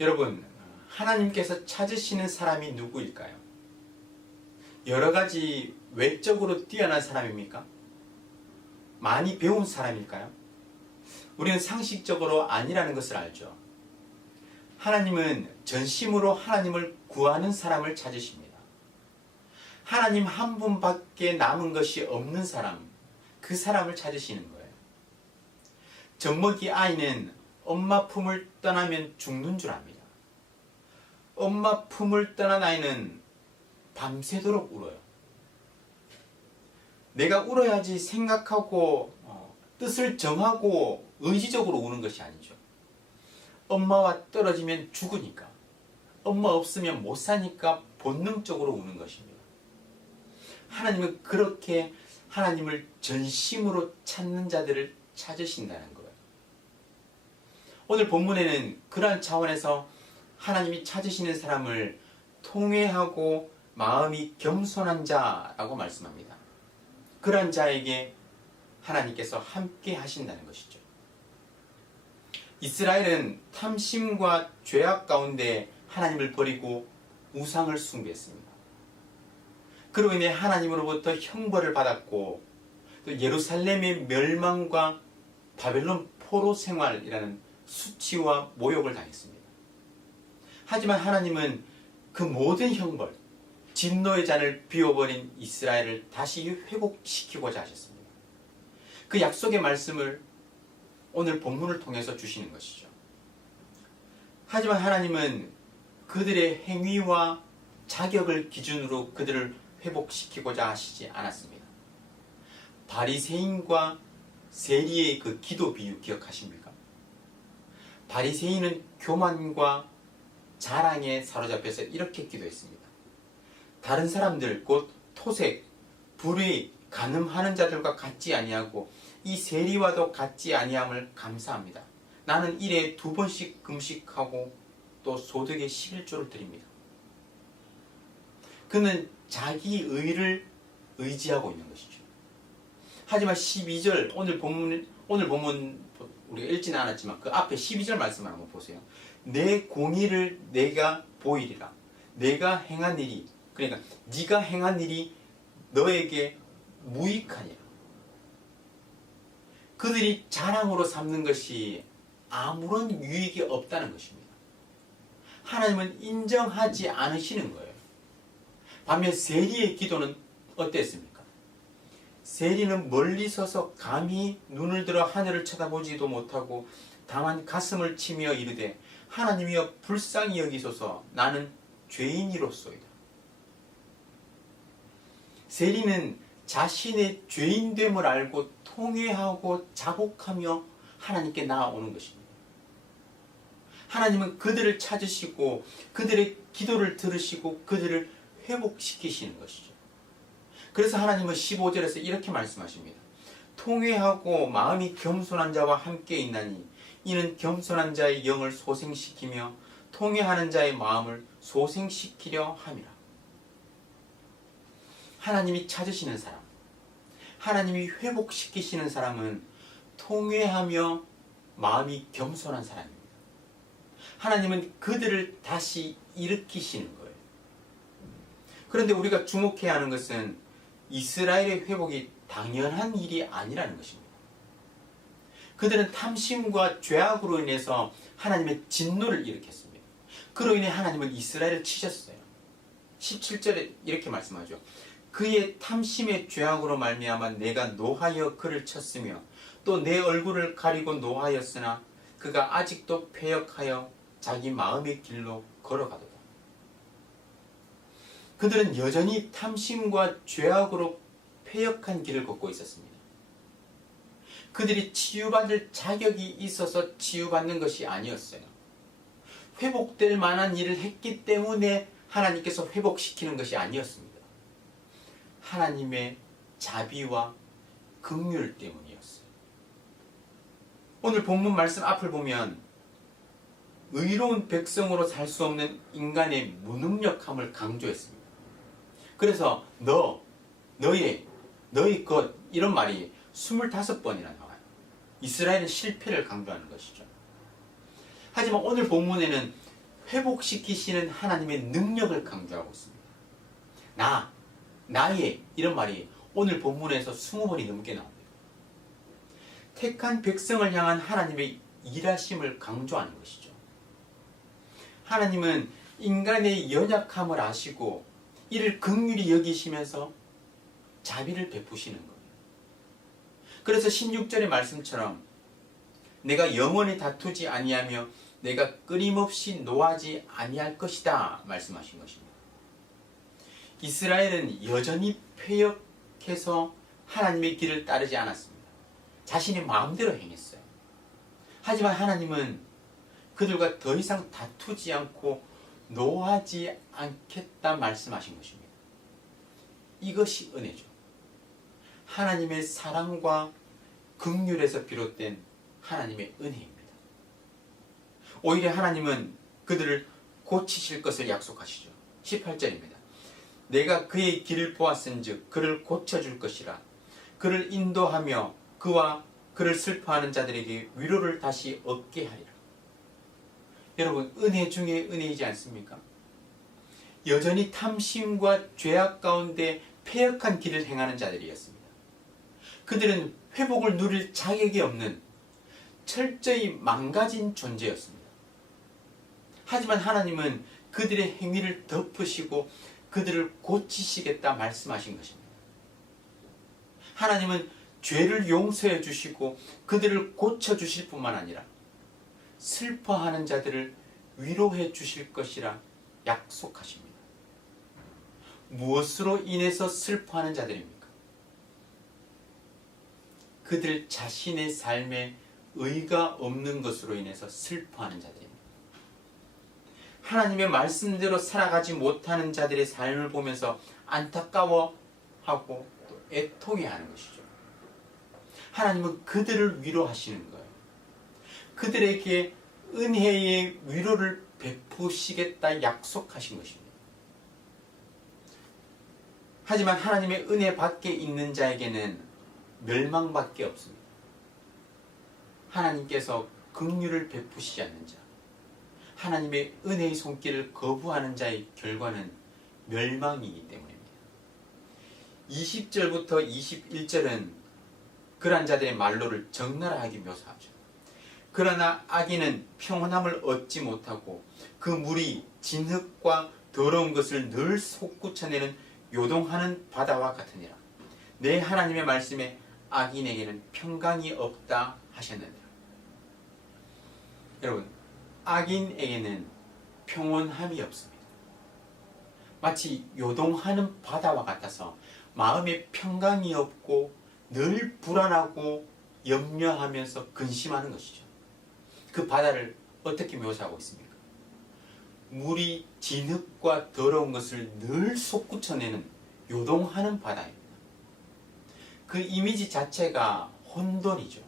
여러분, 하나님께서 찾으시는 사람이 누구일까요? 여러 가지 외적으로 뛰어난 사람입니까? 많이 배운 사람일까요? 우리는 상식적으로 아니라는 것을 알죠. 하나님은 전심으로 하나님을 구하는 사람을 찾으십니다. 하나님 한 분밖에 남은 것이 없는 사람, 그 사람을 찾으시는 거예요. 젖먹이 아이는 엄마 품을 떠나면 죽는 줄 압니다. 엄마 품을 떠난 아이는 밤새도록 울어요. 내가 울어야지 생각하고 뜻을 정하고 의지적으로 우는 것이 아니죠. 엄마와 떨어지면 죽으니까, 엄마 없으면 못 사니까 본능적으로 우는 것입니다. 하나님은 그렇게 하나님을 전심으로 찾는 자들을 찾으신다는 거예요. 오늘 본문에는 그러한 차원에서 하나님이 찾으시는 사람을 통회하고 마음이 겸손한 자라고 말씀합니다. 그러한 자에게 하나님께서 함께 하신다는 것이죠. 이스라엘은 탐심과 죄악 가운데 하나님을 버리고 우상을 숭배했습니다. 그로 인해 하나님으로부터 형벌을 받았고, 또 예루살렘의 멸망과 바벨론 포로 생활이라는 수치와 모욕을 당했습니다. 하지만 하나님은 그 모든 형벌, 진노의 잔을 비워버린 이스라엘을 다시 회복시키고자 하셨습니다. 그 약속의 말씀을 오늘 본문을 통해서 주시는 것이죠. 하지만 하나님은 그들의 행위와 자격을 기준으로 그들을 회복시키고자 하시지 않았습니다. 바리새인과 세리의 그 기도 비유 기억하십니까? 바리새인은 교만과 자랑에 사로잡혀서 이렇게 기도했습니다. 다른 사람들 곧 토색, 불의, 간음하는 자들과 같지 아니하고 이 세리와도 같지 아니함을 감사합니다. 나는 일에 2번씩 금식하고 또 소득의 11조를 드립니다. 그는 자기 의를 의지하고 있는 것이죠. 하지만 12절 오늘 본문 우리가 읽지는 않았지만 그 앞에 12절 말씀을 한번 보세요. 내 공의를 내가 보이리라. 내가 행한 일이, 그러니까 네가 행한 일이 너에게 무익하니라. 그들이 자랑으로 삼는 것이 아무런 유익이 없다는 것입니다. 하나님은 인정하지 않으시는 거예요. 반면 세리의 기도는 어땠습니까? 세리는 멀리 서서 감히 눈을 들어 하늘을 쳐다보지도 못하고 다만 가슴을 치며 이르되 하나님이여 불쌍히 여기소서 나는 죄인이로소이다. 세리는 자신의 죄인됨을 알고 통회하고 자복하며 하나님께 나아오는 것입니다. 하나님은 그들을 찾으시고 그들의 기도를 들으시고 그들을 회복시키시는 것이죠. 그래서 하나님은 15절에서 이렇게 말씀하십니다. 통회하고 마음이 겸손한 자와 함께 있나니 이는 겸손한 자의 영을 소생시키며 통회하는 자의 마음을 소생시키려 함이라. 하나님이 찾으시는 사람, 하나님이 회복시키시는 사람은 통회하며 마음이 겸손한 사람입니다. 하나님은 그들을 다시 일으키시는 거예요. 그런데 우리가 주목해야 하는 것은 이스라엘의 회복이 당연한 일이 아니라는 것입니다. 그들은 탐심과 죄악으로 인해서 하나님의 진노를 일으켰습니다. 그로 인해 하나님은 이스라엘을 치셨어요. 17절에 이렇게 말씀하죠. 그의 탐심의 죄악으로 말미암아 내가 노하여 그를 쳤으며 또 내 얼굴을 가리고 노하였으나 그가 아직도 패역하여 자기 마음의 길로 걸어가도다. 그들은 여전히 탐심과 죄악으로 패역한 길을 걷고 있었습니다. 그들이 치유받을 자격이 있어서 치유받는 것이 아니었어요. 회복될 만한 일을 했기 때문에 하나님께서 회복시키는 것이 아니었습니다. 하나님의 자비와 긍휼 때문이었어요. 오늘 본문 말씀 앞을 보면 의로운 백성으로 살 수 없는 인간의 무능력함을 강조했습니다. 그래서 너의 것 이런 말이 25번이나 나와요. 이스라엘의 실패를 강조하는 것이죠. 하지만 오늘 본문에는 회복시키시는 하나님의 능력을 강조하고 있습니다. 나의 이런 말이 오늘 본문에서 20번이 넘게 나옵니다. 택한 백성을 향한 하나님의 일하심을 강조하는 것이죠. 하나님은 인간의 연약함을 아시고 이를 긍휼히 여기시면서 자비를 베푸시는 거예요. 그래서 16절의 말씀처럼 내가 영원히 다투지 아니하며 내가 끊임없이 노하지 아니할 것이다 말씀하신 것입니다. 이스라엘은 여전히 패역해서 하나님의 길을 따르지 않았습니다. 자신의 마음대로 행했어요. 하지만 하나님은 그들과 더 이상 다투지 않고 노하지 않겠다 말씀하신 것입니다. 이것이 은혜죠. 하나님의 사랑과 긍휼에서 비롯된 하나님의 은혜입니다. 오히려 하나님은 그들을 고치실 것을 약속하시죠. 18절입니다. 내가 그의 길을 보았은즉 그를 고쳐줄 것이라. 그를 인도하며 그와 그를 슬퍼하는 자들에게 위로를 다시 얻게 하리라. 여러분, 은혜 중에 은혜이지 않습니까? 여전히 탐심과 죄악 가운데 패역한 길을 행하는 자들이었습니다. 그들은 회복을 누릴 자격이 없는 철저히 망가진 존재였습니다. 하지만 하나님은 그들의 행위를 덮으시고 그들을 고치시겠다 말씀하신 것입니다. 하나님은 죄를 용서해 주시고 그들을 고쳐 주실 뿐만 아니라 슬퍼하는 자들을 위로해 주실 것이라 약속하십니다. 무엇으로 인해서 슬퍼하는 자들입니까? 그들 자신의 삶에 의가 없는 것으로 인해서 슬퍼하는 자들입니다. 하나님의 말씀대로 살아가지 못하는 자들의 삶을 보면서 안타까워하고 또 애통해하는 것이죠. 하나님은 그들을 위로하시는 거예요. 그들에게 은혜의 위로를 베푸시겠다 약속하신 것입니다. 하지만 하나님의 은혜 밖에 있는 자에게는 멸망밖에 없습니다. 하나님께서 긍휼을 베푸시지 않는 자, 하나님의 은혜의 손길을 거부하는 자의 결과는 멸망이기 때문입니다. 20절부터 21절은 그러한 자들의 말로를 적나라하게 묘사하죠. 그러나 악인은 평온함을 얻지 못하고 그 물이 진흙과 더러운 것을 늘 솟구쳐내는 요동하는 바다와 같으니라. 내 하나님의 말씀에 악인에게는 평강이 없다 하셨느니라. 여러분, 악인에게는 평온함이 없습니다. 마치 요동하는 바다와 같아서 마음에 평강이 없고 늘 불안하고 염려하면서 근심하는 것이죠. 그 바다를 어떻게 묘사하고 있습니까? 물이 진흙과 더러운 것을 늘 솟구쳐내는 요동하는 바다입니다. 그 이미지 자체가 혼돈이죠.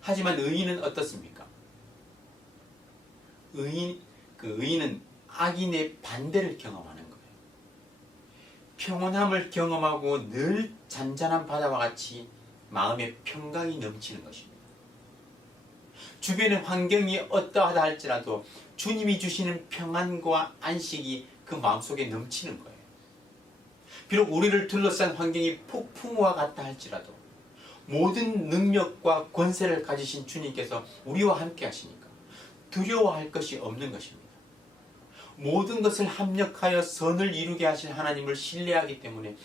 하지만 의인은 어떻습니까? 의인은 악인의 반대를 경험하는 거예요. 평온함을 경험하고 늘 잔잔한 바다와 같이 마음에 평강이 넘치는 것입니다. 주변의 환경이 어떠하다 할지라도 주님이 주시는 평안과 안식이 그 마음속에 넘치는 거예요. 비록 우리를 둘러싼 환경이 폭풍우와 같다 할지라도 모든 능력과 권세를 가지신 주님께서 우리와 함께 하시니까 두려워할 것이 없는 것입니다. 모든 것을 합력하여 선을 이루게 하실 하나님을 신뢰하기 때문에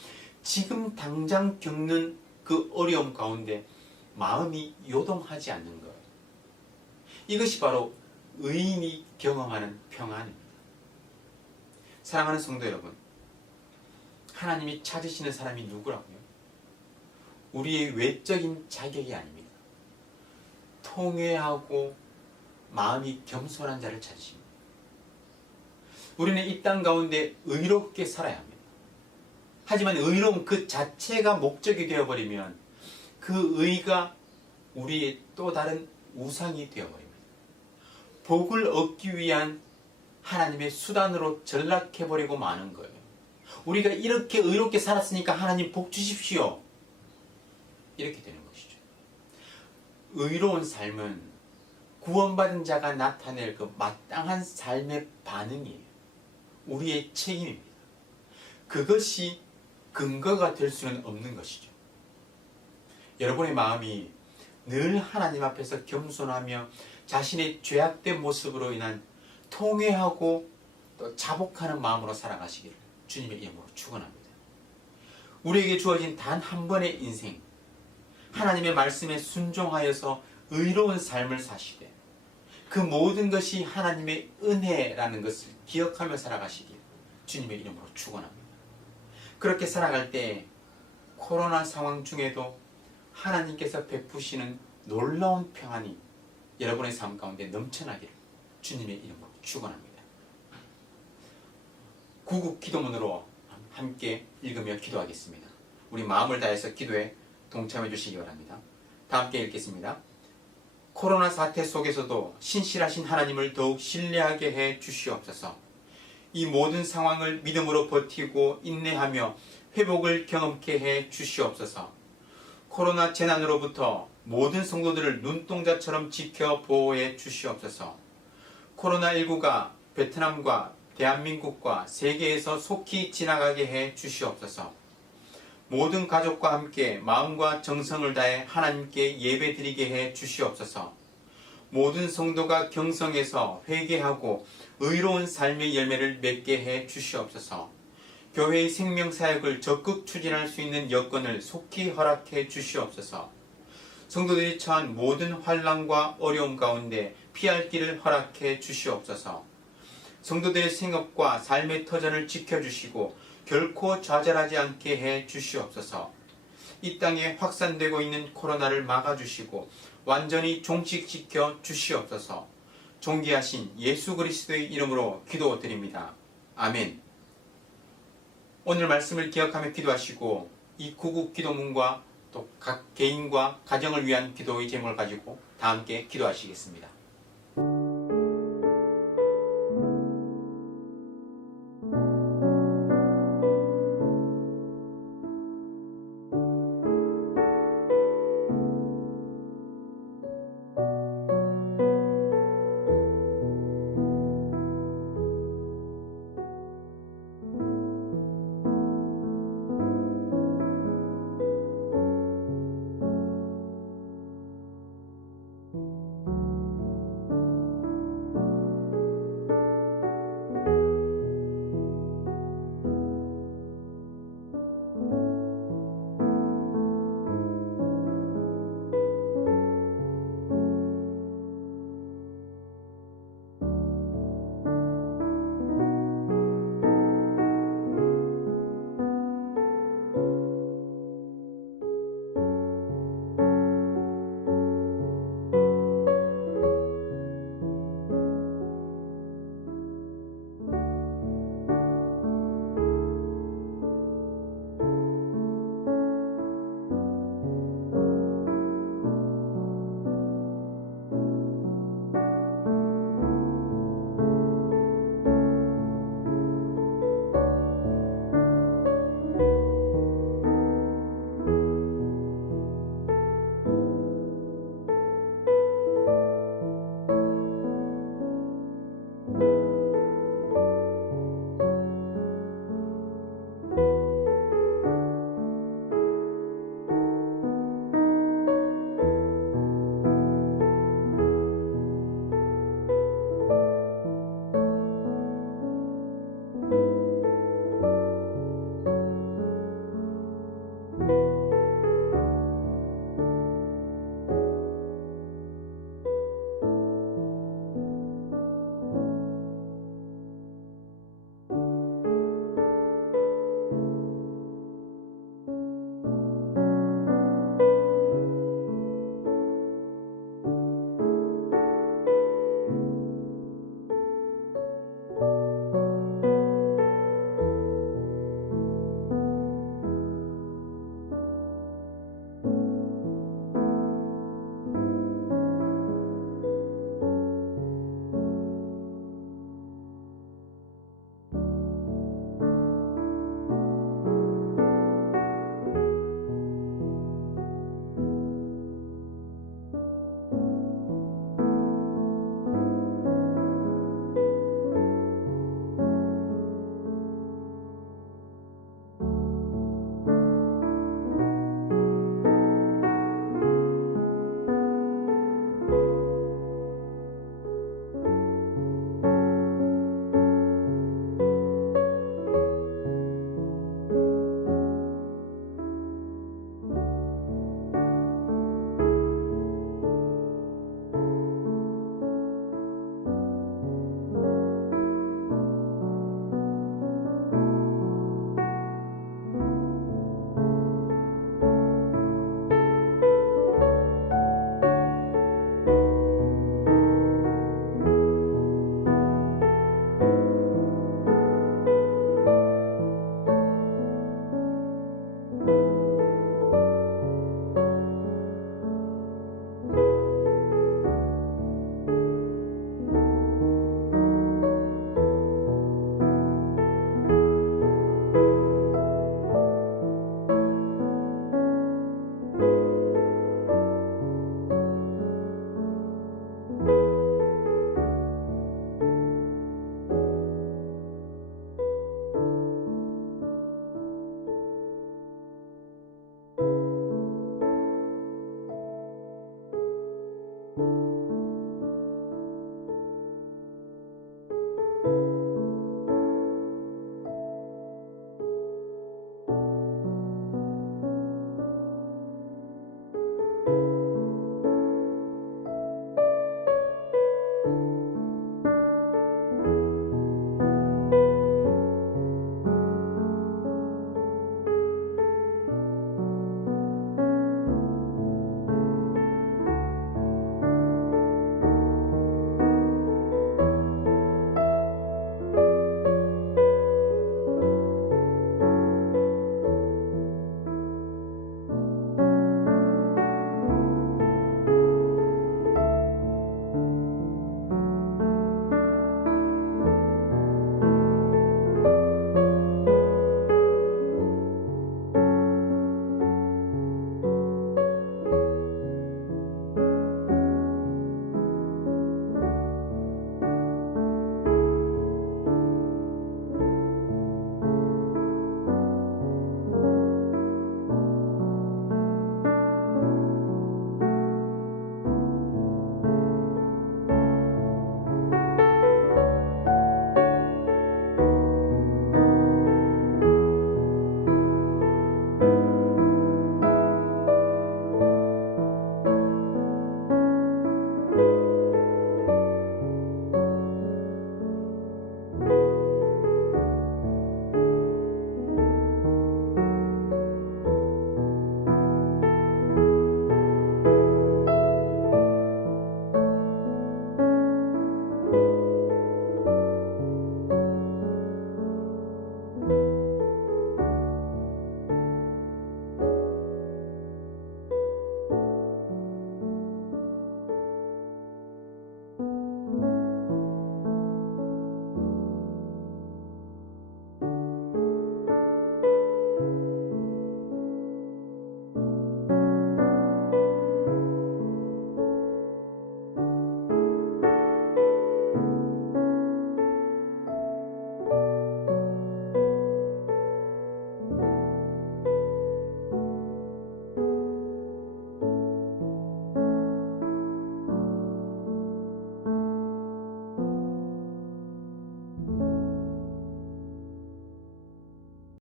지금 당장 겪는 그 어려움 가운데 마음이 요동하지 않는 거예요. 이것이 바로 의인이 경험하는 평안입니다. 사랑하는 성도 여러분, 하나님이 찾으시는 사람이 누구라고요? 우리의 외적인 자격이 아닙니다. 통회하고 마음이 겸손한 자를 찾으십니다. 우리는 이 땅 가운데 의롭게 살아야 합니다. 하지만 의로움 그 자체가 목적이 되어버리면 그 의가 우리의 또 다른 우상이 되어버립니다. 복을 얻기 위한 하나님의 수단으로 전락해버리고 마는 거예요. 우리가 이렇게 의롭게 살았으니까 하나님 복 주십시오. 이렇게 되는 것이죠. 의로운 삶은 구원받은 자가 나타낼 그 마땅한 삶의 반응이에요. 우리의 책임입니다. 그것이 근거가 될 수는 없는 것이죠. 여러분의 마음이 늘 하나님 앞에서 겸손하며 자신의 죄악된 모습으로 인한 통회하고 또 자복하는 마음으로 살아가시기를 주님의 이름으로 축원합니다. 우리에게 주어진 단 한 번의 인생, 하나님의 말씀에 순종하여서 의로운 삶을 사시되 그 모든 것이 하나님의 은혜라는 것을 기억하며 살아가시길 주님의 이름으로 축원합니다. 그렇게 살아갈 때 코로나 상황 중에도 하나님께서 베푸시는 놀라운 평안이 여러분의 삶 가운데 넘쳐나기를 주님의 이름으로 축원합니다. 구국 기도문으로 함께 읽으며 기도하겠습니다. 우리 마음을 다해서 기도에 동참해 주시기 바랍니다. 다 함께 읽겠습니다. 코로나 사태 속에서도 신실하신 하나님을 더욱 신뢰하게 해 주시옵소서. 이 모든 상황을 믿음으로 버티고 인내하며 회복을 경험케 해 주시옵소서. 코로나 재난으로부터 모든 성도들을 눈동자처럼 지켜 보호해 주시옵소서. 코로나19가 베트남과 대한민국과 세계에서 속히 지나가게 해 주시옵소서. 모든 가족과 함께 마음과 정성을 다해 하나님께 예배드리게 해 주시옵소서. 모든 성도가 경성에서 회개하고 의로운 삶의 열매를 맺게 해 주시옵소서. 교회의 생명사역을 적극 추진할 수 있는 여건을 속히 허락해 주시옵소서. 성도들이 처한 모든 환난과 어려움 가운데 피할 길을 허락해 주시옵소서. 성도들의 생업과 삶의 터전을 지켜주시고 결코 좌절하지 않게 해 주시옵소서. 이 땅에 확산되고 있는 코로나를 막아주시고 완전히 종식시켜 주시옵소서. 존귀하신 예수 그리스도의 이름으로 기도드립니다. 아멘. 오늘 말씀을 기억하며 기도하시고 이 구국 기도문과 또 각 개인과 가정을 위한 기도의 제목을 가지고 다 함께 기도하시겠습니다.